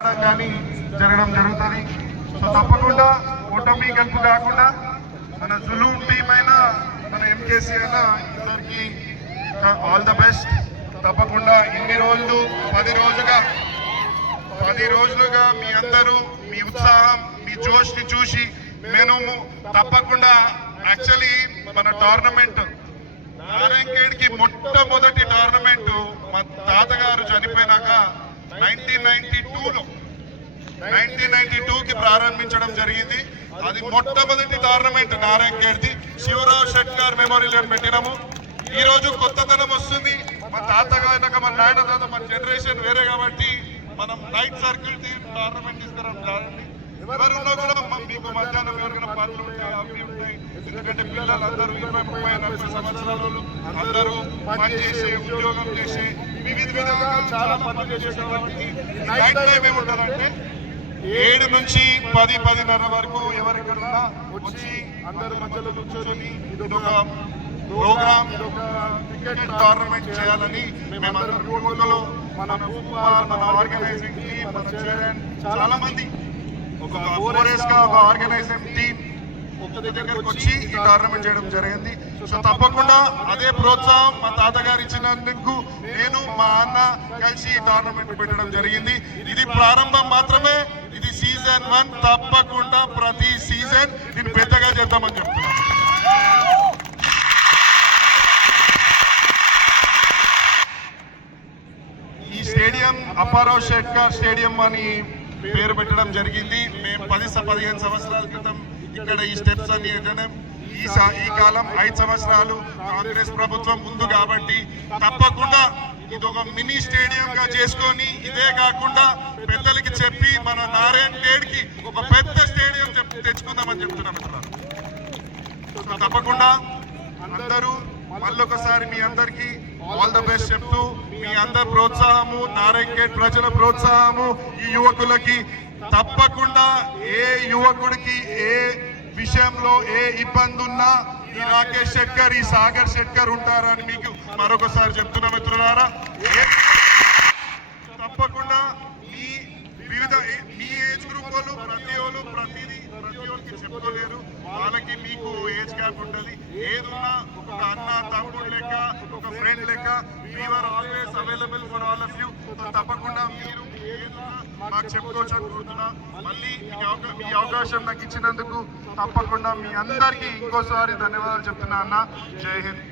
కానీ జరగడం జరుగుతుంది. సో తప్పకుండా ఓటమి గెలుపు కాకుండా మన జులూం టీం అయినా మన ఎంకేసీ అయినా ఇద్దరికి ఆల్ ద బెస్ట్. తప్పకుండా ఇన్ని రోజులు 10 రోజులుగా మీ అందరూ మీ ఉత్సాహం మీ జోష్ని చూసి మేము తప్పకుండా యాక్చువల్లీ మన టోర్నమెంట్ నారాయణఖేడ్కి మొట్టమొదటి టోర్నమెంట్ మా తాతగారు చనిపోయినాక 1992కి ప్రారంభించడం జరిగింది. అది మొట్టమొదటి టోర్నమెంట్ నారాయణఖేడ్ది. శివరావు షెట్కర్ మెమోరియల్ అని పెట్టినాము. ఈ రోజు కొత్తదనం వస్తుంది. మా తాతగారు మన నాయన తాత మన జనరేషన్ వేరే కాబట్టి మనం నైట్ సర్కిల్ టోర్నమెంట్ తీసుకురావడం జరిగింది. ఎవరున్నా కూడా మీకు మధ్యాహ్నం ఎవరికైనా పనులు ఉంటాయి అవి ఉంటాయి. ఎందుకంటే పిల్లలు అందరూ 20-30-40 సంవత్సరాలు అందరూ పని చేసే ఉద్యోగం చేసే వివిధ విధాలుగా చాలా పనులు చేసే కాబట్టి నైట్ టైం ఏముంటారంటే 7 నుంచి 10-10:30 వరకు ఎవరెక్కడున్నా వచ్చి అందరు మధ్యలో కూర్చొని ఇదొక ప్రోగ్రామ్ ఇదొక క్రికెట్ టోర్నమెంట్ చేయాలని మేమందరం ఊళ్ళో మన భూపాల్ మన ఆర్గనైజింగ్ టీం మన చైర్మన్ చాలా మంది ఒక 4 days గా ఒక ఆర్గనైజింగ్ టీం ఒక దగ్గరకు వచ్చి ఈ టోర్నమెంట్ చేయడం జరిగింది. సో తప్పకుండా అదే ప్రోత్సాహం మా తాతగారు ఇచ్చినందుకు నేను మా అన్న కలిసి ఈ టోర్నమెంట్ పెట్టడం జరిగింది. ఇది ప్రారంభం మాత్రమే. ఇది సీజన్ 1. తప్పకుండా ప్రతి సీజన్ దీన్ని పెద్దగా చేద్దామని చెప్తున్నాను. ఈ స్టేడియం అప్పారావు షెట్కర్ స్టేడియం అని పేరు పెట్టడం జరిగింది. మేము 10-15 సంవత్సరాల క్రితం ఇక్కడ ఈ స్టెప్స్ అన్ని ఈ కాలం 5 సంవత్సరాలు కాంగ్రెస్ ప్రభుత్వం ముందు కాబట్టి తప్పకుండా ఇది ఒక మినీ స్టేడియం గా చేసుకొని ఇదే కాకుండా పెద్దలకి చెప్పి మన నారాయణఖేడ్కి ఒక పెద్ద స్టేడియం తెచ్చుకుందామని చెప్తున్నాం. తప్పకుండా అందరూ మళ్ళొకసారి మీ అందరికీ ఆల్ ద బెస్ట్ చెప్తూ మీ అందరి ప్రోత్సాహము నారాయణఖేడ్ ప్రజల ప్రోత్సాహము ఈ యువకులకి తప్పకుండా ఏ యువకుడికి ఏ విషయంలో ఏ ఇబ్బంది ఉన్నా ఈ రాకేష్ షెట్కర్ ఈ సాగర్ షెట్కర్ ఉంటారని మీకు మరొకసారి చెప్తున్నా మిత్రులారా. తప్పకుండా మీ ఏజ్ గ్రూప్ వాళ్ళు ప్రతి ఒక్కరికి చెప్పుకోలేరు. వాళ్ళకి మీకు ఏజ్ గ్యాప్ ఉంటుంది. ఏదున్నా ఒక అన్న తమ్ముడు లెక్క ఒక ఫ్రెండ్ లెక్క we are always available for all of you. తప్పకుండా మీరు ఏదున్నా మాకు చెప్పుకోవచ్చు అనుకుంటున్నా. మళ్ళీ ఈ అవకాశం నాకు ఇచ్చినందుకు తప్పకుండా మీ అందరికీ ఇంకోసారి ధన్యవాదాలు చెప్తున్నా అన్న. జై హింద్.